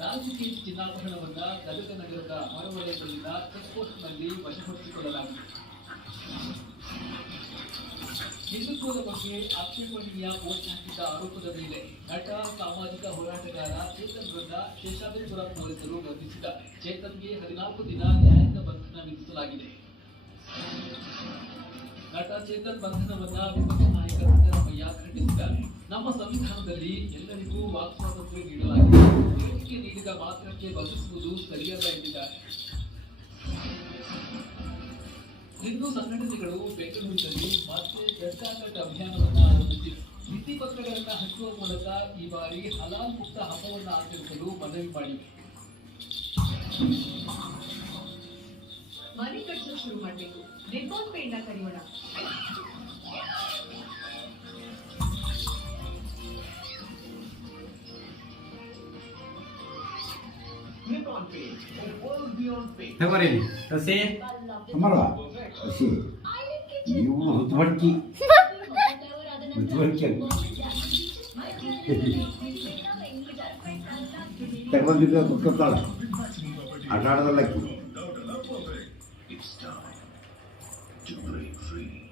ನಾಲ್ಕು ಚಿನ್ನಾಭರಣವನ್ನ ಗದಗ ನಗರದ ಹೊರವಲಯದಲ್ಲಿನ ಚೆಕ್ಪೋಸ್ಟ್ನಲ್ಲಿ ವಶಪಡಿಸಿಕೊಳ್ಳಲಾಗಿದೆ. ಹಿಂದುತ್ವದ ಬಗ್ಗೆ ಆಕ್ಷೇಪಣೀಯ ಪೋಸ್ಟ್ ಹಾಕಿದ್ದ ಆರೋಪದ ಮೇಲೆ ನಟ ಸಾಮಾಜಿಕ ಹೋರಾಟಗಾರ ಚೇತನ್ ರನ್ನ ಶೇಷಾದ್ರಿಪುರ ಪೊಲೀಸರು ಬಂಧಿಸಿದ್ದಾರೆ. ಚೇತನ್ಗೆ 14 ದಿನ ನ್ಯಾಯಾಂಗ ಬಂಧನ ವಿಧಿಸಲಾಗಿದೆ. ನಟ ಚೇತನ್ ಬಂಧನವನ್ನ ವಿಪಕ್ಷ ನಾಯಕ ಸಿದ್ದರಾಮಯ್ಯ ಖಂಡಿಸಿದ್ದಾರೆ. ನಮ್ಮ ಸಂವಿಧಾನದಲ್ಲಿ ಎಲ್ಲರಿಗೂ ವಾಕ್ ಸ್ವಾತಂತ್ರ್ಯ ನೀಡಲಾಗಿದೆ. ವೇದಿಕೆ ನೀಡಿದ ಮಾತ್ರಕ್ಕೆ ಬಂಧಿಸುವುದು ಸರಿಯಲ್ಲ ಎಂದಿದ್ದಾರೆ. ಹಿಂದೂ ಸಂಘಟನೆಗಳು ಬೆಂಗಳೂರಿನಲ್ಲಿ ಮತ್ತೆ ಜನತಾ ಅಭಿಯಾನವನ್ನು ಆರಂಭಿಸಿ ಭಿತ್ತಿ ಪತ್ರಗಳನ್ನು ಹಂಚುವ ಮೂಲಕ ಈ ಬಾರಿ ಹಲಾಲ್ ಮುಕ್ತ ಹಬ್ಬವನ್ನು ಆಚರಿಸಲು ಮನವಿ ಮಾಡಿವೆ. ಮನೆ ಕಟ್ಟಲು ಶುರು ಮಾಡಬೇಕು. ನಿಪ್ಪೋನ್ ಪೇಂಟ್ ಕರೆಯೋಣ. Nippon Paint, a world beyond paint. ತಗೋರೇನಿ ಸಸಿ ಅಮರ ಸಸಿ ನೀವು ಹುತ್ತುವರ್ಕಿ ತಗೊಂಡಿದ್ದ ಕುತ್ಕೊತಾಳ ಆಟ ಆಡೋದಲ್ಲ It's time to break free.